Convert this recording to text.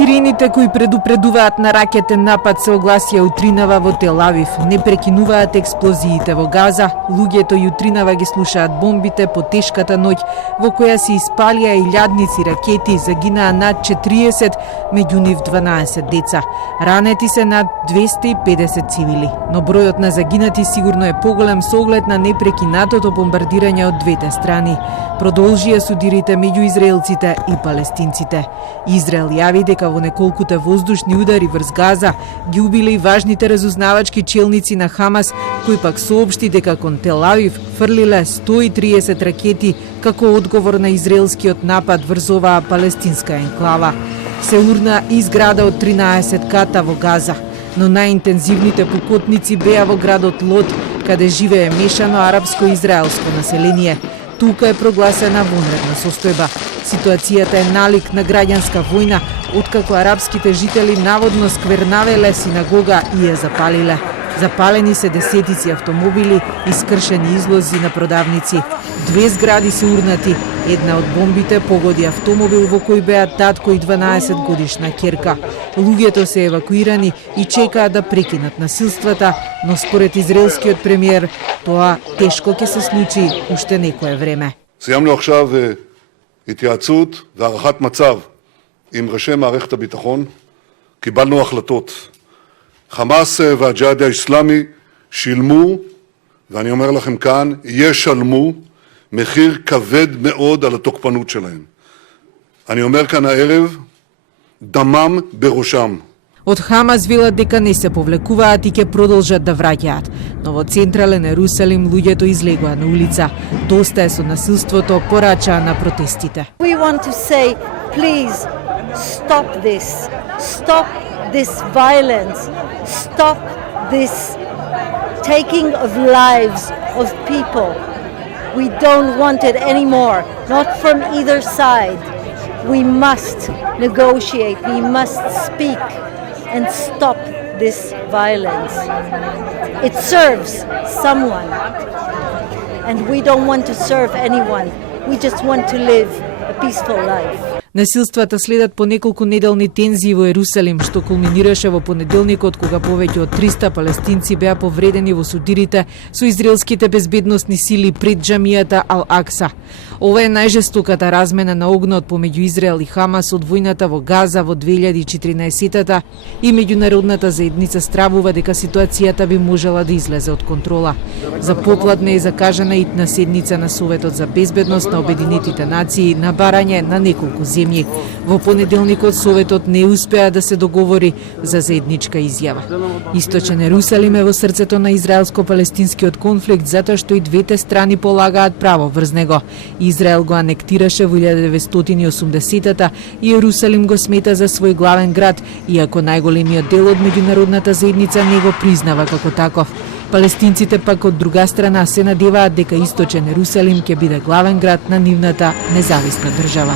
Сирените кои предупредуваат на ракетен напад се огласија утринава во Тел Авив. Не прекинуваат експлозиите во Газа. Луѓето јутринава ги слушаат бомбите по тешката ноќ во која се испалија илјадници ракети, загинаа над 40, меѓу нив 12 деца. Ранети се над 250 цивили, но бројот на загинати сигурно е поголем со оглед на непрекинатото бомбардирање од двете страни. Продолжија судирите меѓу израелците и палестинците. Израел јави дека во неколкуте воздушни удари врз Газа ги убиле и важните разузнавачки челници на Хамас, кои пак соопшти дека кон Тел Авив фрлиле 130 ракети како одговор на израелскиот напад врз оваа палестинска енклава. Се урна и зграда од 13 ката во Газа, но најинтензивните пукотници беа во градот Лод, каде живее мешано арапско-израелско население. Тука е прогласена вонредна состојба. Ситуацијата е налик на граѓанска војна, откако арапските жители наводно сквернавеле синагога и ја запалиле. Запалени се десетици автомобили и скршени излози на продавници. 2 згради се урнати. Една од бомбите погоди автомобил во кој беа татко и 12 годишна ќерка. Луѓето се евакуирани и чекаат да прекинат насилствата, но според израелскиот премиер тоа тешко ќе се случи уште некое време. סיימנו עכשיו התייעצות והערכת מצב עם ראשי מערכת הביטחון. קיבלנו החלטות. חמאס והג'יהאד האסלאמי שילמו, ואני אומר לכם כאן, ישלמו מחיר כבד מאוד על התוקפנות שלהם. אני אומר כאן הערב, דמם בראשם. Од Хамас велат дека не се повлекуваат и ќе продолжат да враќаат. Но во централен Ерусалим луѓето излегоа на улица. Доста е со насилството, порачаа на протестите. We want to say, please stop this. Stop this violence. Stop this taking of lives of people. We don't want it anymore, not from either side. We must negotiate, we must speak and stop this violence. It serves someone, and we don't want to serve anyone. We just want to live a peaceful life. Насилствата следат по неколку неделни тензии во Ерусалим, што кулминираше во понеделникот кога повеќе од 300 палестинци беа повредени во судирите со израелските безбедносни сили пред џамијата Ал-Акса. Ова е најжестоката размена на огнот помеѓу Израел и Хамас од војната во Газа во 2014-та и меѓународната заедница стравува дека ситуацијата би можела да излезе од контрола. За попладне е закажана итна седница на Советот за безбедност на Обединетите нации на барање на неколку земји. Во понеделникот Советот не успеа да се договори за заедничка изјава. Источен Ерусалим е во срцето на израелско-палестинскиот конфликт затоа што и двете страни полагаат право врз него. Израел го анектираше во 1980-та и Ерусалим го смета за свој главен град, иако најголемиот дел од меѓународната заедница не го признава како таков. Палестинците пак од друга страна се надеваат дека Источен Ерусалим ќе биде главен град на нивната независна држава.